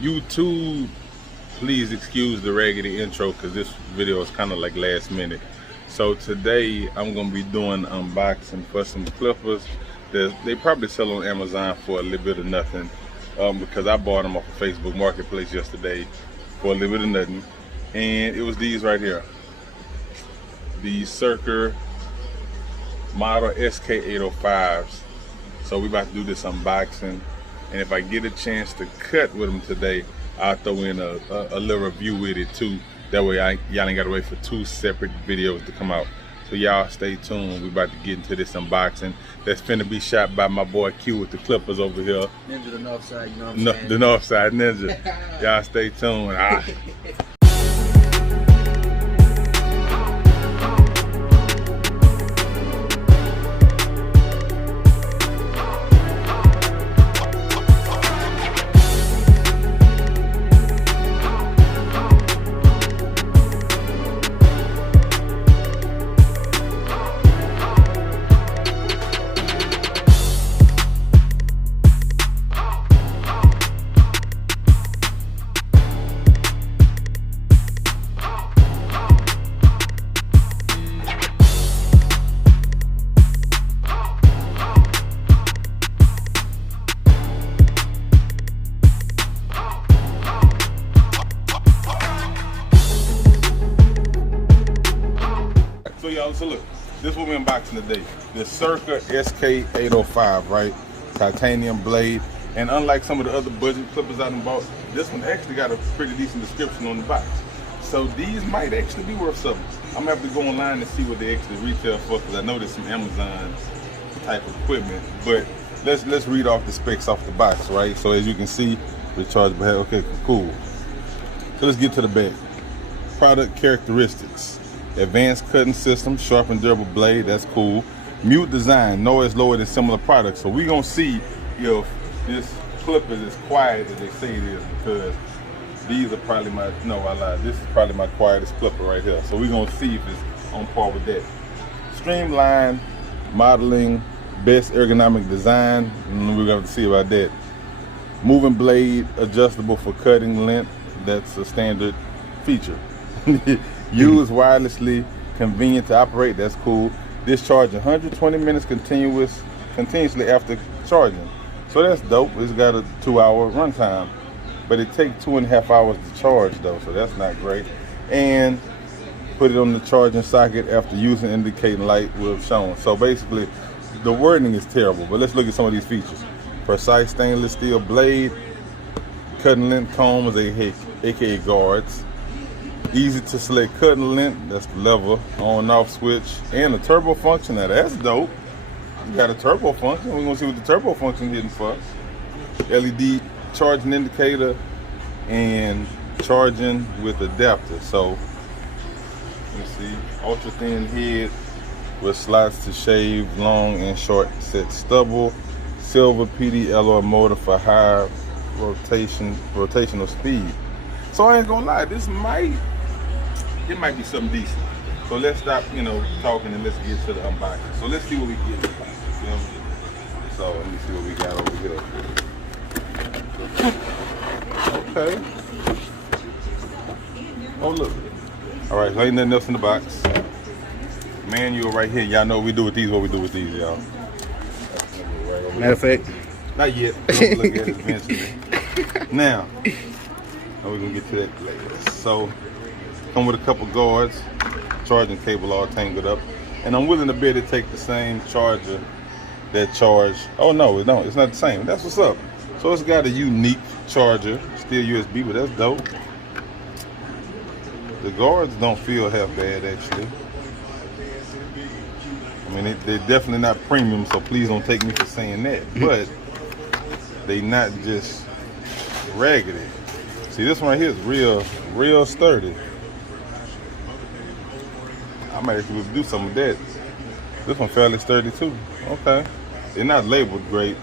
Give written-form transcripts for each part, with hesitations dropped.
YouTube, please excuse the raggedy intro because this video is kind of like last minute. So today I'm gonna be doing unboxing for some clippers that they probably sell on Amazon for a little bit of nothing, because I bought them off of Facebook Marketplace yesterday for a little bit of nothing, and it was these right here, the Surker model sk805s. So we about to do this unboxing, and if I get a chance to cut with them today, I'll throw in a little review with it too. That way y'all ain't gotta wait for two separate videos to come out. So y'all stay tuned. We about to get into this unboxing that's finna be shot by my boy Qwitdaclippers over here. Ninja the North Side, you know what I'm saying? The North Side Ninja. Y'all stay tuned. So look, this is what we're unboxing today. The Surker sk805, right? Titanium blade. And unlike some of the other budget clippers I done bought, this one actually got a pretty decent description on the box. So these might actually be worth something. I'm gonna have to go online and see what they actually retail for, because I know there's some Amazon type equipment. But let's read off the specs off the box, right? So as you can see, rechargeable head. Okay, cool. So let's get to the back. Product characteristics. Advanced cutting system, sharp and durable blade, that's cool. Mute design, noise lower than similar products. So we're gonna see if this clipper is as quiet as they say it is, because these are probably my, no, I lied. This is probably my quietest clipper right here. So we're gonna see if it's on par with that. Streamlined modeling, best ergonomic design, we're gonna see about that. Moving blade, adjustable for cutting length, that's a standard feature. Use wirelessly, convenient to operate, that's cool. Discharge 120 minutes continuously after charging. So that's dope. It's got a 2-hour runtime, but it takes 2.5 hours to charge though, so that's not great. And put it on the charging socket after using indicating light will have shown. So basically, the wording is terrible, but let's look at some of these features. Precise stainless steel blade, cutting length combs, aka guards. Easy to select cutting length, that's the lever, on and off switch, and a turbo function. Now that's dope. You got a turbo function. We're gonna see what the turbo function is hitting for. LED charging indicator and charging with adapter. So let's see, ultra thin head with slots to shave long and short set stubble. Silver PD alloy motor for high rotational speed. So I ain't gonna lie, it might be something decent. So let's stop, talking, and let's get to the unboxing. So let's see what we get. So let me see what we got over here. Okay. Oh look. All right, so ain't nothing else in the box. Manual right here. Y'all know what we do with these. What we do with these, y'all. Matter of fact, not yet. We'll look at it eventually. Now, we're gonna get to that later. So. Come with a couple guards, charging cable all tangled up, and I'm willing to bet it take the same charger that charge. Oh no, it's not the same. That's what's up. So it's got a unique charger, still USB, but that's dope. The guards don't feel half bad actually. I mean, they're definitely not premium, so please don't take me for saying that. But they not just raggedy. See, this one right here is real sturdy. I might actually do something with that. This one fairly sturdy too. Okay. They're not labeled great.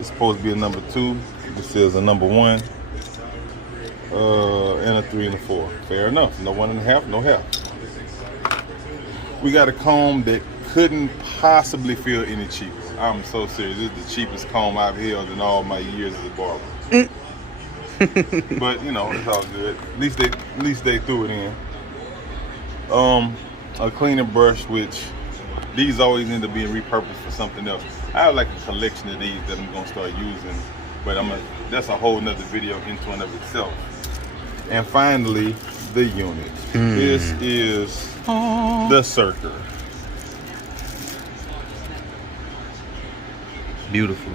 It's supposed to be a number 2. This is a number 1. And a 3 and a 4. Fair enough. No 1.5, no half. We got a comb that couldn't possibly feel any cheaper. I'm so serious. This is the cheapest comb I've held in all my years as a barber. But you know, it's all good. At least they threw it in. A cleaning brush, which these always end up being repurposed for something else. I have like a collection of these that I'm gonna start using, but that's a whole nother video into and of itself. And finally, the unit. This is the Surker. Beautiful.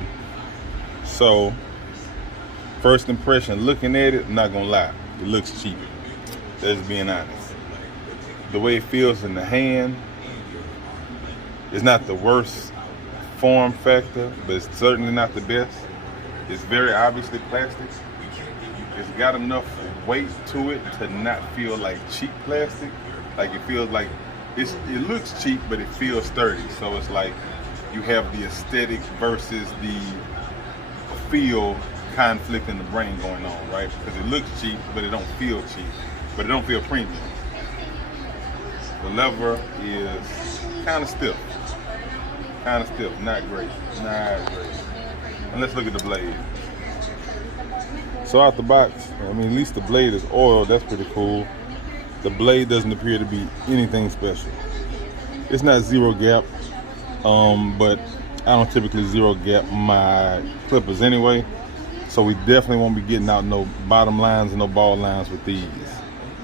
So, first impression, looking at it, I'm not gonna lie, it looks cheap. That's being honest. The way it feels in the hand is not the worst form factor, but it's certainly not the best. It's very obviously plastic. It's got enough weight to it to not feel like cheap plastic. Like it feels like it looks cheap, but it feels sturdy. So it's like you have the aesthetic versus the feel conflict in the brain going on, right? Because it looks cheap, but it don't feel cheap, but it don't feel premium. The lever is kind of stiff, not great. And let's look at the blade. So out the box, I mean, at least the blade is oiled. That's pretty cool. The blade doesn't appear to be anything special. It's not zero gap, but I don't typically zero gap my clippers anyway. So we definitely won't be getting out no bottom lines and no ball lines with these.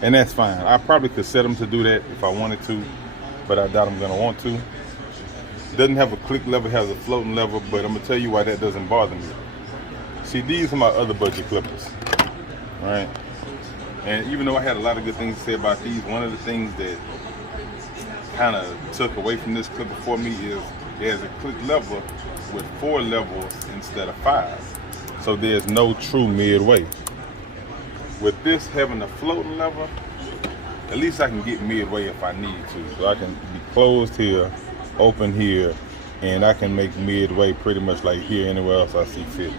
And that's fine. I probably could set them to do that if I wanted to, but I doubt I'm gonna want to. Doesn't have a click lever, has a floating lever, but I'm gonna tell you why that doesn't bother me. See, these are my other budget clippers, right? And even though I had a lot of good things to say about these, one of the things that kind of took away from this clipper for me is there's a click lever with 4 levels instead of 5. So there's no true midway. With this having a floating lever, at least I can get midway if I need to. So I can be closed here, open here, and I can make midway pretty much like here anywhere else I see fit.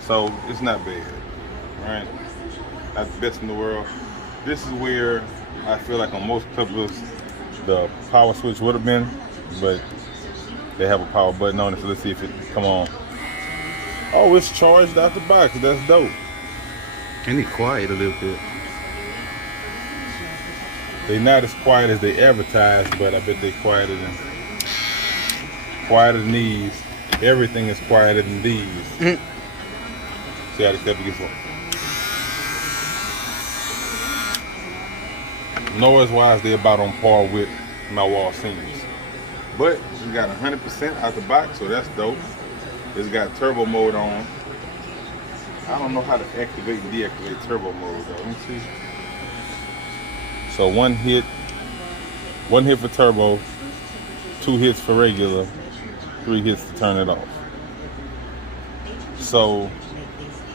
So it's not bad, right? Not the best in the world. This is where I feel like on most clippers, the power switch would have been, but they have a power button on it, so let's see if it come on. Oh, it's charged out the box. That's dope. And it's quiet a little bit. They're not as quiet as they advertise, but I bet they're quieter than these. Everything is quieter than these. See how the step gets one. Noise wise, they're about on par with my wall singers. But we got 100% out the box, so that's dope. It's got turbo mode on. I don't know how to activate and deactivate turbo mode though. Let me see. So one hit for turbo, 2 hits for regular, 3 hits to turn it off. So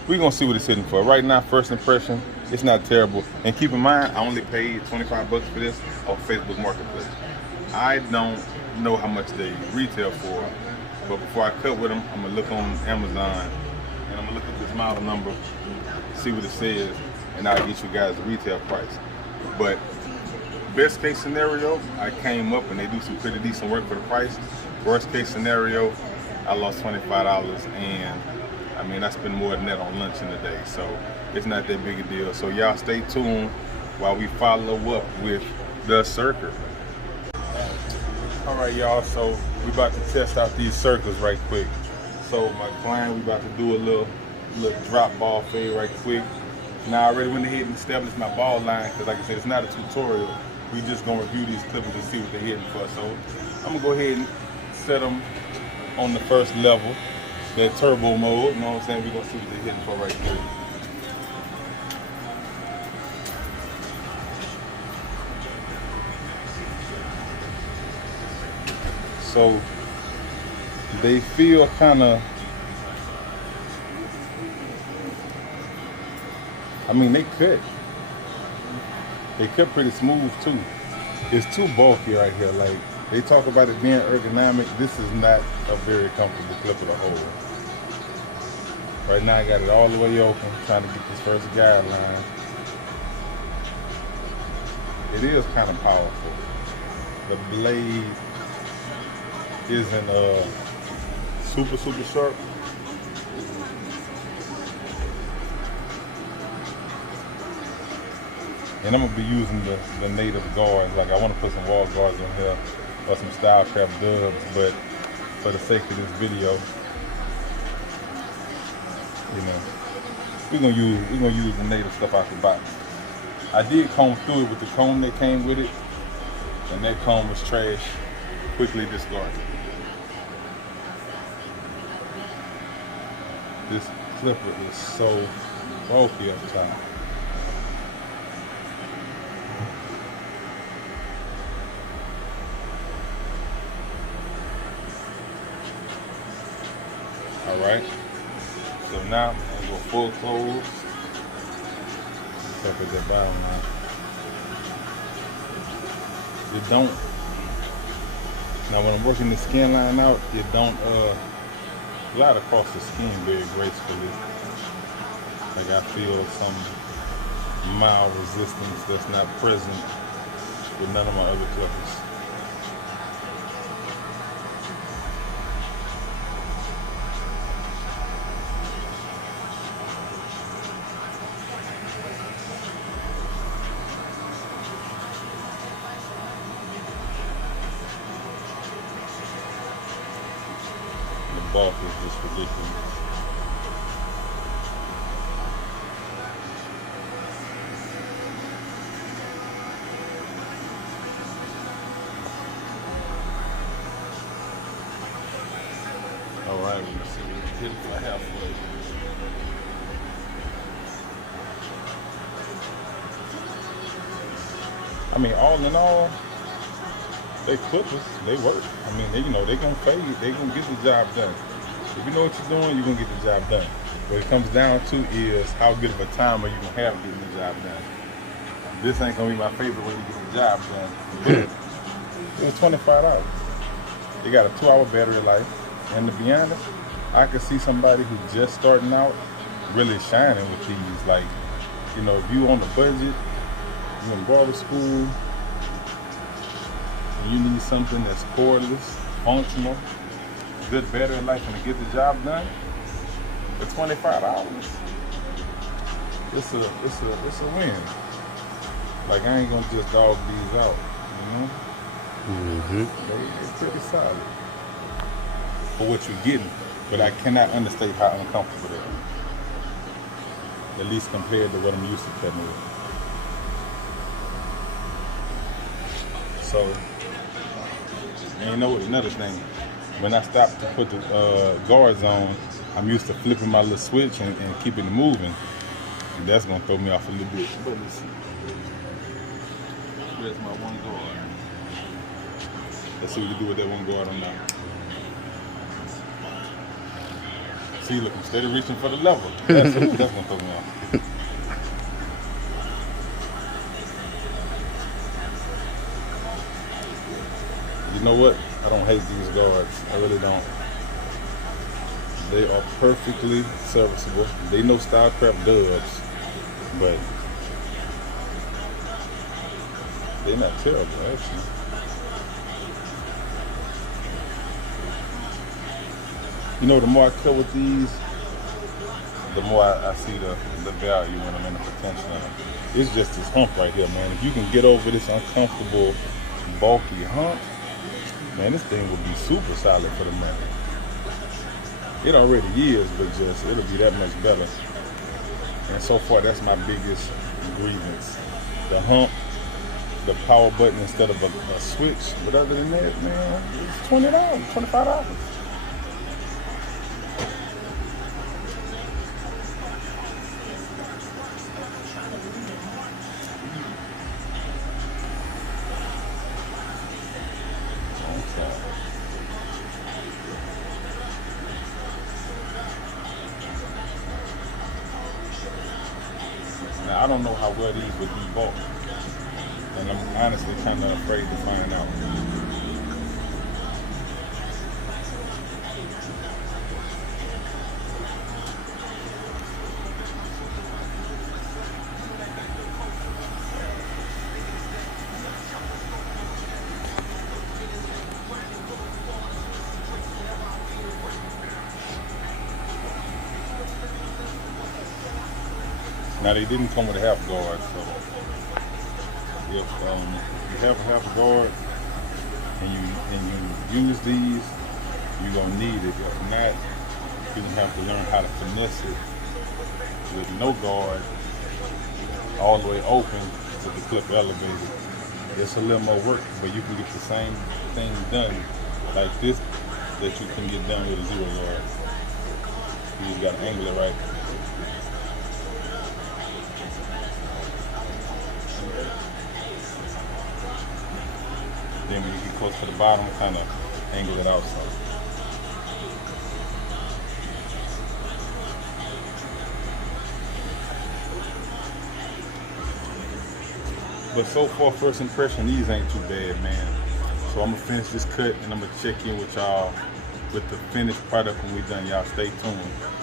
we're gonna see what it's hitting for. Right now, first impression, it's not terrible. And keep in mind, I only paid 25 bucks for this off Facebook Marketplace. I don't know how much they retail for, but before I cut with them, I'm gonna look on Amazon and I'm gonna look at this model number, see what it says, and I'll get you guys the retail price. But best case scenario, I came up and they do some pretty decent work for the price. Worst case scenario, I lost $25, and I mean, I spend more than that on lunch in a day, so it's not that big a deal. So y'all stay tuned while we follow up with the Surker. All right, y'all, so we about to test out these Surkers right quick. So my client, we about to do a little drop ball fade right quick. Now I already went ahead and established my ball line, because like I said, it's not a tutorial. We just gonna review these clippers and see what they're hitting for. So I'm gonna go ahead and set them on the first level, that turbo mode, you know what I'm saying? We're gonna see what they're hitting for right here. So they feel kind of, I mean, they cut pretty smooth too. It's too bulky right here. Like, they talk about it being ergonomic. This is not a very comfortable clipper to hold. Right now I got it all the way open, trying to get this first guideline. It is kind of powerful. The blade isn't super sharp. And I'm gonna be using the native guards. Like I want to put some wall guards in here or some Stylecraft dubs, but for the sake of this video, you know, we're gonna use the native stuff out the box. I did comb through it with the comb that came with it, and that comb was trash. Quickly discarded. This clipper is so bulky up top. Alright, so now I'm gonna go full close. Clip at the bottom now. You don't, now when I'm working the skin line out, you don't glide across the skin very gracefully. Like I feel some mild resistance that's not present with none of my other clippers. The bulk is just ridiculous. Alright, we'll see what tips I have for you. I mean, all in all, they clippers, they work. I mean, they gonna fade, they gonna get the job done. If you know what you're doing, you're gonna get the job done. What it comes down to is how good of a time are you gonna have getting the job done. This ain't gonna be my favorite way to get the job done. But it was $25. They got a 2-hour battery life. And to be honest, I could see somebody who's just starting out really shining with these. Like, you know, if you on a budget, you in barber school, and you need something that's cordless, functional, good battery life, and to get the job done, for $25, it's a win. Like, I ain't gonna just dog these out, you know? They're pretty solid for what you're getting, but I cannot understate how uncomfortable they are. At least compared to what I'm used to cutting with. So, and you know what, another thing, when I stopped to put the guards on, I'm used to flipping my little switch and keeping it moving. And that's gonna throw me off a little bit. But let's see. Where's my one guard? Let's see what we can do with that one guard on now. See, look, I'm steady reaching for the level. That's gonna throw me off. You know what? I don't hate these guards. I really don't. They are perfectly serviceable. They know Stylecraft dubs, but they're not terrible, actually. You know, the more I cut with these, the more I see the value in them and the potential in them. It's just this hump right here, man. If you can get over this uncomfortable, bulky hump, man, this thing will be super solid for the money. It already is, but just, it'll be that much better. And so far, that's my biggest grievance. The hump, the power button instead of a switch. But other than that, man, it's $20, $25. Now, I don't know how well these would debulk, and I'm honestly kind of afraid to find out. Now, they didn't come with a half guard, so if you have a half guard and you use these, you're gonna need it. If not, you're gonna have to learn how to finesse it with no guard, all the way open with the clip elevated. It's a little more work, but you can get the same thing done like this that you can get done with a 0 guard. You just gotta angle it right. Then when you get close to the bottom, kind of angle it out some. But so far, first impression, these ain't too bad, man. So I'm gonna finish this cut and I'm gonna check in with y'all with the finished product when we done. Y'all stay tuned.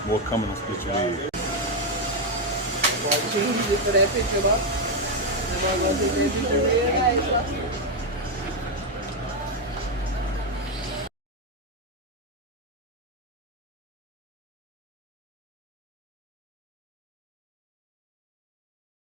More coming on Split Your Wig. Change it for that picture, boss. I'm gonna take that picture real nice.